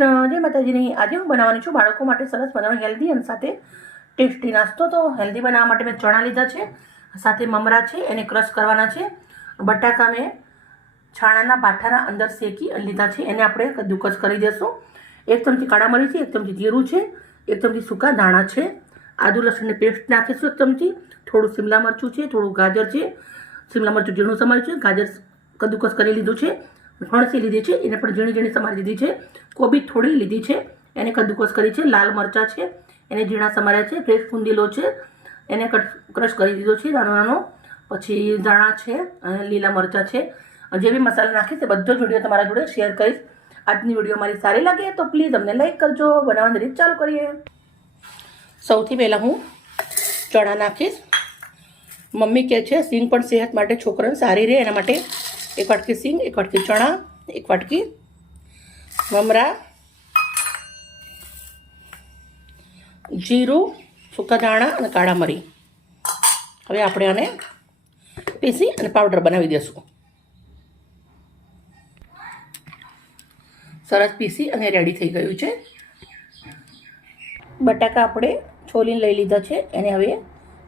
કૃષ્ણ, જય માતાજીની। આજે હું બનાવવાની છું બાળકો માટે સરસ મજાનો હેલ્ધી અને સાથે ટેસ્ટી નાસ્તો। તો હેલ્ધી બનાવવા માટે મેં ચણા લીધા છે, સાથે મમરા છે, એને ક્રશ કરવાના છે। બટાકા મેં છાણાના પાઠાના અંદર શેકી લીધા છે, એને આપણે કદ્દુકસ કરી દઈશું। 1 ચમચી કાળા મરી છે, 1 ચમચી જીરું છે, 1 ચમચી સૂકા ધાણા છે, આદુ લસણની પેસ્ટ નાખીશું 1 ચમચી, થોડું શિમલા મરચું છે, થોડું ગાજર છે, શિમલા મરચું ઝીણું સમાર્યું છે, ગાજર કદ્દુકસ કરી લીધું છે, ફણસી લીધી છે, એને પણ ઝીણી ઝીણી સમારી લીધી છે, કોબી થોડી લીધી છે, એને કદ્દુકસ કરી છે, લાલ મરચાં છે, એને ઝીણા સમાર્યા છે, ફ્રેશ ફુંદીલો છે, એને ક્રશ કરી દીધો છે નાનો નાનો, પછી ધાણા છે, લીલા મરચાં છે। જે બી મસાલા નાખીશ તે બધો જ વિડીયો તમારા જોડે શેર કરીશ। આજની વિડીયો મારી સારી લાગે તો પ્લીઝ અમને લાઈક કરજો। બનાવવાની રીત ચાલુ કરીએ। સૌથી પહેલાં હું ચણા નાખીશ। મમ્મી કહે છે સિંગ પણ સેહત માટે છોકરાને સારી રહે, એના માટે 1 વાટકી સિંગ, 1 વાટકી ચણા, 1 વાટકી મમરા, જીરું, સૂકા ધાણા અને કાળા મરી। હવે આપણે આને પીસી અને પાવડર બનાવી દઈશું। સરસ પીસી અને રેડી થઈ ગયું છે। બટાકા આપણે છોલીને લઈ લીધા છે, એને હવે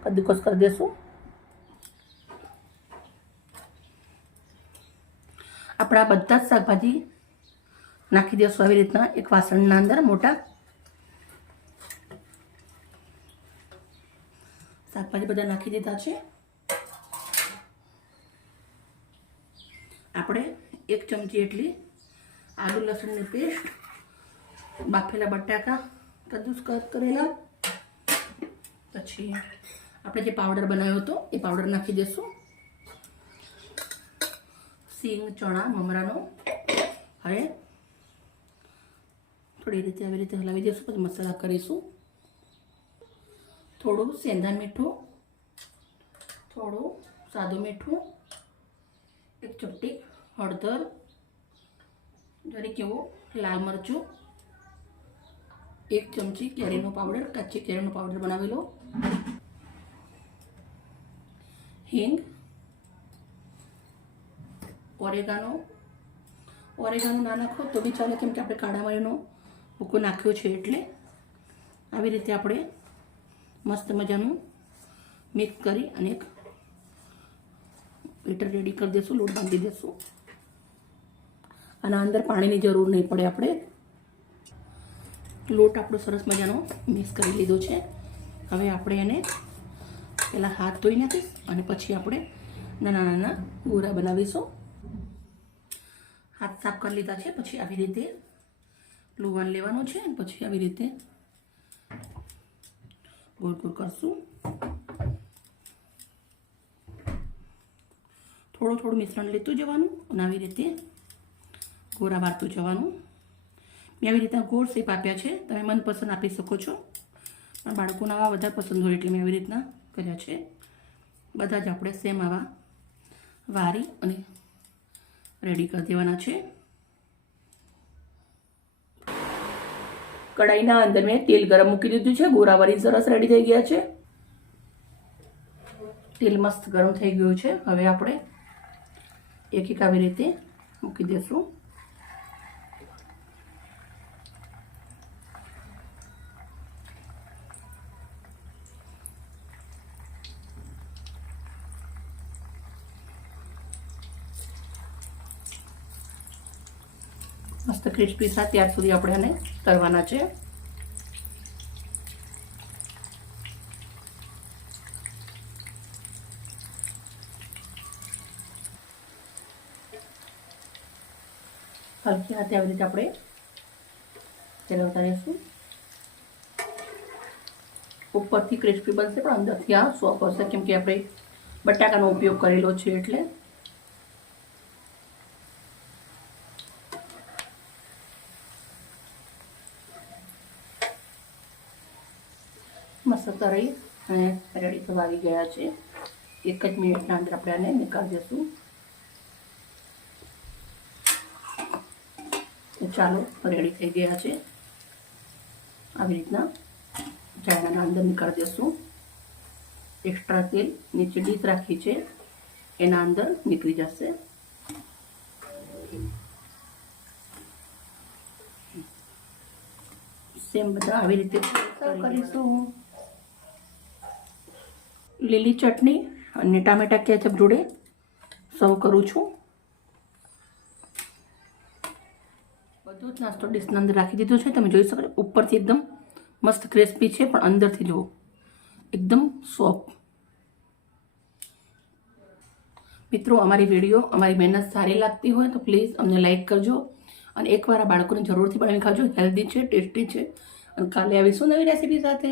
કદ્દુકસ કરી દઈશું। આપણા બધા જ શાકભાજી નાખી દઈશું આવી રીતના એક વાસણના અંદર મોટા। શાકભાજી બધા નાખી દીધા છે। આપણે 1 ચમચી એટલી આદુ લસણની પેસ્ટ, બાફેલા બટાકા કદ્દુકસ કરેલા, પછી આપણે જે પાવડર બનાવ્યો હતો એ પાવડર નાખી દઈશું। સિંગ, ચણા, મમરાનો હવે થોડી રીતે આવી રીતે હલાવી દઈશું, પછી મસાલા કરીશું। થોડું સેંધા મીઠું, થોડું સાદું મીઠું, 1 ચપટી હળદર, જરીક એવું લાલ મરચું, 1 ચમચી કેરીનો પાવડર, કાચી કેરીનો પાવડર બનાવેલો, હિંગ, ઓરેગાનો ના નાખો તો બી ચાલે, કેમ કે આપણે કાળા મરીનો ભૂકો નાખ્યો છે એટલે। આવી રીતે આપણે મસ્ત મજાનું મિક્સ કરી અને એક બેટર રેડી કરી દઈશું, લોટ બાંધી દઈશું। આના અંદર પાણીની જરૂર નહીં પડે। આપણે લોટ આપણો સરસ મજાનો મિક્સ કરી લીધો છે। હવે આપણે એને પહેલાં હાથ ધોઈ નાખીશ અને પછી આપણે નાના નાના ગોળા બનાવીશું। હાથ સાફ કરી લીધા છે, પછી આવી રીતે લુવાન લેવાનું છે, પછી આવી રીતે ગોળ ગોળ કરશું। થોડું થોડું મિશ્રણ લેતું જવાનું અને આવી રીતે ગોળા વાળતું જવાનું। મેં આવી રીતના ગોળ શેપ આપ્યા છે, તમે મનપસંદ આપી શકો છો, પણ બાળકોને આવા વધારે પસંદ હોય એટલે મેં આવી રીતના કર્યા છે। બધા જ આપણે સેમ આવા વારી અને રેડી કરી દેવાના છે। કઢાઈના અંદર મેં તેલ ગરમ મૂકી દીધું છે, ગોળા વળી સરસ રેડી થઈ ગયા છે। તેલ મસ્ત ગરમ થઈ ગયું છે। હવે આપણે એક એક આવી રીતે મૂકી દઈશું। મસ્ત ક્રિસ્પી થાય ત્યાર સુધી આપણે આને તળવાના છે। હલકી હાથે આવી રીતે આપણે ફેરવતા રહીશું। ઉપરથી ક્રિસ્પી બનશે પણ અંદરથી આ સોફ્ટ હશે, કેમ કે આપણે બટાકાનો ઉપયોગ કરેલો છે એટલે। મસ્ત તળી અને રેડી થવા આવી ગયા છે। 1 જ મિનિટના અંદર આપણે આને નીકાળી દઈશું। ચાલો, રેડી થઈ ગયા છે। આવી રીતના ચાયણાના અંદર નીકાળી દઈશું। એક્સ્ટ્રા તેલ નીચે ડીશ રાખી છે એના અંદર નીકળી જશે। 1 સેમ બધા આવી રીતે સર્વ કરીશું. લીલી ચટણી અને ટામેટા કેચઅપ જોડે સર્વ કરું છું. બધો જ નાસ્તો ડીશના અંદર રાખી દીધો છે. તમે જોઈ શકો ઉપરથી એકદમ મસ્ત ક્રિસ્પી છે, પણ અંદરથી જુઓ એકદમ સોફ્ટ. મિત્રો, અમારી વિડીયો, અમારી મહેનત સારી લાગતી હોય તો પ્લીઝ અમને લાઈક કરજો અને એકવાર આ બાળકોને જરૂરથી બનાવી ખાજો. હેલ્ધી છે, ટેસ્ટી છે. અને કાલે આવીશું નવી રેસીપી સાથે.